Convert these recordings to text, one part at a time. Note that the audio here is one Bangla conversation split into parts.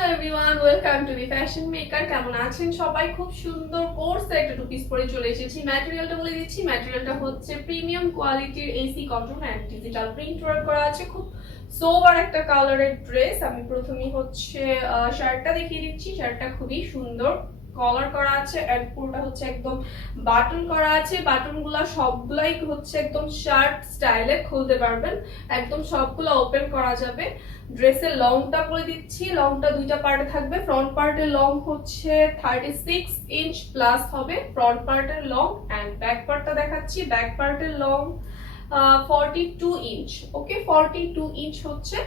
Hello everyone welcome to B fashion maker কেমন আছেন সবাই? খুব সুন্দর কোর্স একটা টু পিস পরে চলে এসেছি। ম্যাটেরিয়ালটা বলে দিচ্ছি। ম্যাটেরিয়ালটা হচ্ছে প্রিমিয়াম কোয়ালিটির AC cotton and digital print work করা আছে। খুব সোবার একটা কালারের ড্রেস আমি প্রথমেই হচ্ছে শার্টটা দেখিয়ে দিচ্ছি। শার্টটা খুবই সুন্দর। কলার করা আছে অ্যান্ড পুরোটা হচ্ছে একদম বাটন করা আছে। বাটনগুলো সবগুলাই হচ্ছে একদম শার্ট স্টাইলে খুলতে পারবেন। একদম সবগুলো ওপেন করা যাবে। ড্রেসের লংটা বলে দিচ্ছি। লংটা দুইটা পার্টে থাকবে। ফ্রন্ট পার্টের লং হচ্ছে থার্টি সিক্স ইঞ্চ প্লাস হবে ফ্রন্ট পার্টের লং অ্যান্ড ব্যাক পার্টটা দেখাচ্ছি। ব্যাক পার্টের long forty two inch okay forty two inch হচ্ছে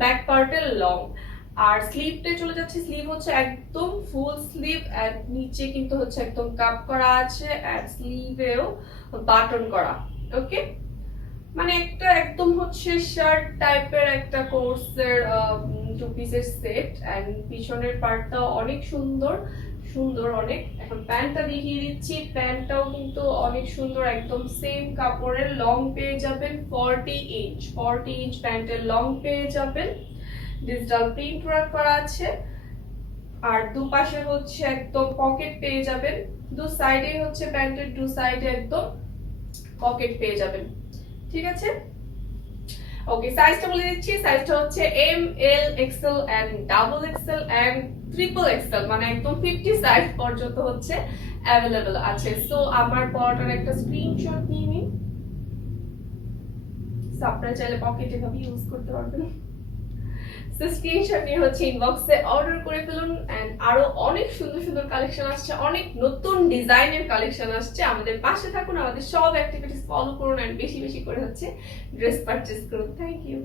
ব্যাক পার্টের লং আর স্লিভতে চলে যাচ্ছে স্লিভ হচ্ছে একদম ফুল স্লিভ অ্যান্ড নিচে কিন্তু হচ্ছে একদম কাপ করা আছে অ্যান্ড স্লিভেও বাটন করা ওকে মানে একটা একদম হচ্ছে শার্ট টাইপের একটা কোর্সের টু পিসের সেট অ্যান্ড পিছনের পার্টটাও অনেক সুন্দর সুন্দর অনেক। এখন প্যান্টটা দেখিয়ে দিচ্ছি প্যান্টটাও কিন্তু অনেক সুন্দর, একদম সেম কাপড়ের লং পেয়ে যাবেন ফর্টি ইঞ্চ ফর্টি ইঞ্চ প্যান্টের লং পেয়ে যাবেন। ডিজিটাল প্রিন্ট ওয়ার্ক করা আছে। আর দুপাশে হচ্ছে একদম পকেট পেয়ে যাবেন। দু সাইডে হচ্ছে প্যান্টের, দু সাইডে একদম পকেট পেয়ে যাবেন। ঠিক আছে? ওকে সাইজটা বলে দিচ্ছি। সাইজটা হচ্ছে M L XL and double XL and triple XL মানে একদম ফিফটি সাইজ পর্যন্ত হচ্ছে অ্যাভেলেবল আছে। সো আমার পরটার একটা স্ক্রিনশট নিয়ে নিন। আপনারা চাইলে পকেটে ভাবে ইউজ করতে পারবেন। তো হচ্ছে ইনবক্সে অর্ডার করে ফেলুন এন্ড আরও অনেক সুন্দর সুন্দর কালেকশন আসছে, অনেক নতুন ডিজাইনের কালেকশন আসছে। আমাদের পাশে থাকুন, আমাদের সব অ্যাক্টিভিটিস ফলো করুন অ্যান্ড বেশি বেশি করে হচ্ছে ড্রেস পারচেস করুন। Thank you